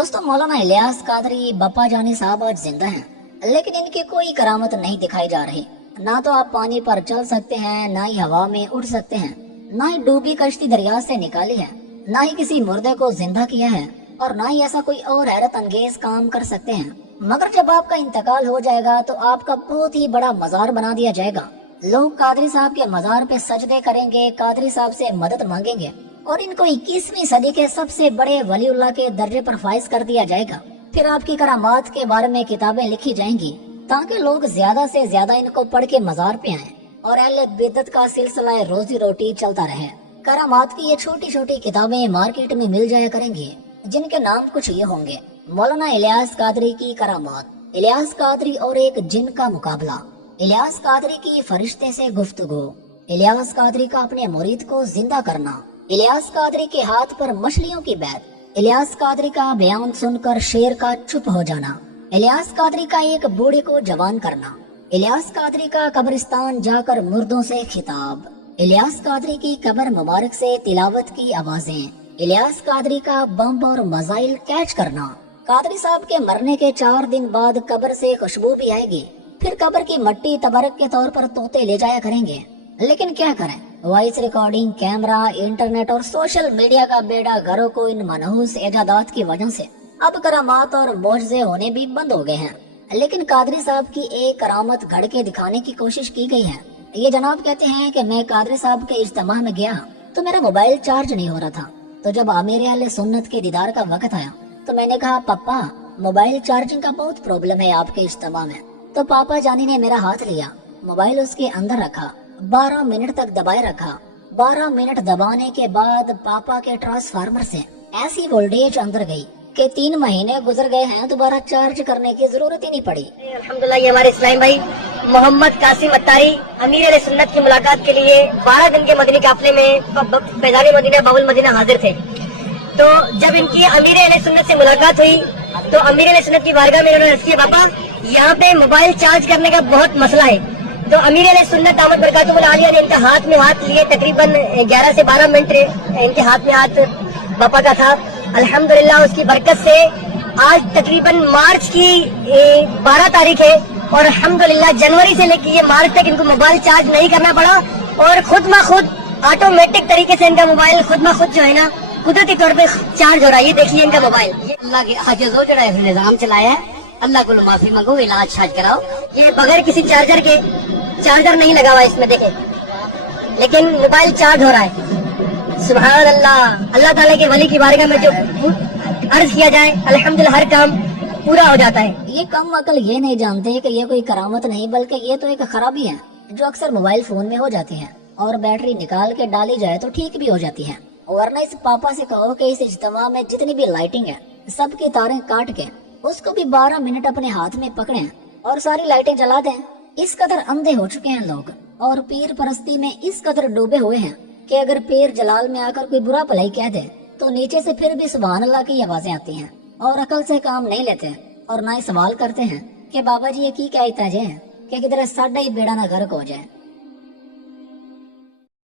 दोस्तों, मौलाना इलियास कादरी बप्पा जानी साहब आज जिंदा हैं, लेकिन इनकी कोई करामत नहीं दिखाई जा रही। ना तो आप पानी पर चल सकते हैं, ना ही हवा में उड़ सकते हैं, ना ही डूबी कश्ती दरिया से निकाली है, ना ही किसी मुर्दे को जिंदा किया है, और ना ही ऐसा कोई और हैरत अंगेज काम कर सकते हैं। मगर जब आपका इंतकाल हो जाएगा तो आपका बहुत ही बड़ा मजार बना दिया जाएगा। लोग कादरी साहब के मजार पे सजदे करेंगे, कादरी साहब से मदद मांगेंगे और इनको 21वीं सदी के सबसे बड़े वलीउल्लाह के दर्जे पर फाइज कर दिया जाएगा। फिर आपकी करामात के बारे में किताबें लिखी जाएंगी ताकि लोग ज्यादा से ज्यादा इनको पढ़ के मजार पे आएं और अहले बिदअत का सिलसिला रोजी रोटी चलता रहे। करामात की ये छोटी छोटी किताबें मार्केट में मिल जाया करेंगी, जिनके नाम कुछ ये होंगे: मौलाना इलियास कादरी की करामात, इलियास कादरी और एक जिन का मुकाबला, इलियास कादरी की फरिश्ते से गुफ्तगू, इलियास कादरी का अपने मुरीद को जिंदा करना, इलियास कादरी के हाथ पर मछलियों की बैत, इलियास कादरी का बयान सुनकर शेर का चुप हो जाना, इलियास कादरी का एक बूढ़े को जवान करना, इलियास कादरी का कब्रिस्तान जाकर मुर्दों से खिताब, इलियास कादरी की कब्र मुबारक से तिलावत की आवाजें, इलियास कादरी का बम और मजाइल कैच करना। कादरी साहब के मरने के 4 दिन बाद कब्र से खुशबू भी आएगी। फिर कब्र की मट्टी तबरक के तौर पर तोते ले जाया करेंगे। लेकिन क्या करें, वॉइस रिकॉर्डिंग, कैमरा, इंटरनेट और सोशल मीडिया का बेड़ा घरों को इन मनहूस इजादात की वजह से अब करामात और मोजज़े होने भी बंद हो गए हैं। लेकिन कादरी साहब की एक करामत घड़ के दिखाने की कोशिश की गई है। ये जनाब कहते हैं कि मैं कादरी साहब के इज्तिमा में गया तो मेरा मोबाइल चार्ज नहीं हो रहा था। तो जब आमिर अहले सुन्नत के दीदार का वक्त आया तो मैंने कहा, पापा मोबाइल चार्जिंग का बहुत प्रॉब्लम है आपके इज्तिमा में। तो पापा जानी ने मेरा हाथ लिया, मोबाइल उसके अंदर रखा, 12 मिनट तक दबाए रखा। 12 मिनट दबाने के बाद पापा के ट्रांसफार्मर से ऐसी वोल्टेज अंदर गई कि 3 महीने गुजर गए हैं, दोबारा चार्ज करने की जरूरत ही नहीं पड़ी। अल्हम्दुलिल्लाह, ये हमारे इस्लाम भाई मोहम्मद कासिम अत्तारी अमीर अहले सुन्नत की मुलाकात के लिए 12 दिन के मदनी काफले में फैजान मदीना बाबुल मदीना हाजिर थे। तो जब इनकी अमीर अहले सुन्नत से मुलाकात हुई तो अमीर अहले सुन्नत की बारगाह में उन्होंने अर्ज़ किया, पापा यहाँ पे मोबाइल चार्ज करने का बहुत मसला है। तो अमीर अहले सुन्नत दामत बरकातुहुल आलिया ने इनका हाथ में हाथ लिए, तकरीबन 11 से 12 मिनट इनके हाथ में हाथ बापा का था। अल्हम्दुलिल्लाह उसकी बरकत से आज तकरीबन मार्च की 12 तारीख है और अल्हम्दुलिल्लाह जनवरी से लेकर ये मार्च तक इनको मोबाइल चार्ज नहीं करना पड़ा और खुद ब खुद ऑटोमेटिक तरीके से इनका मोबाइल खुद ब खुद जो है ना कुदरती तौर पे चार्ज हो रहा है। ये देखिए इनका मोबाइल, ये अल्लाह के हाजिजो जो है निजाम चलाया है। अल्लाह को माफी मांगो, इलाज शाज कराओ। ये बगैर किसी चार्जर के, चार्जर नहीं लगा हुआ इसमें देखे, लेकिन मोबाइल चार्ज हो रहा है। सुभान अल्लाह, अल्लाह ताला के वली की बारगाह में जो अर्ज किया जाए अल्हम्दुलिल्लाह हर काम पूरा हो जाता है। ये कम अकल ये नहीं जानते कि ये कोई करामत नहीं बल्कि ये तो एक खराबी है जो अक्सर मोबाइल फोन में हो जाती है और बैटरी निकाल के डाली जाए तो ठीक भी हो जाती है। वरना इस पापा से कहो कि इस इज्तिमा में जितनी भी लाइटिंग है सबकी तारें काट के उसको भी 12 मिनट अपने हाथ में पकड़े और सारी लाइटें जला दें। इस कदर अंधे हो चुके हैं लोग और पीर परस्ती में इस कदर डूबे हुए हैं कि अगर पीर जलाल में आकर कोई बुरा भलाई कह दे तो नीचे से फिर भी सुभान अल्लाह की आवाजें आती हैं और अकल से काम नहीं लेते और ना ही सवाल करते हैं कि बाबा जी ये की क्या इताजे हैं कि किधर साडा ही बेड़ा ना गर्क हो जाए।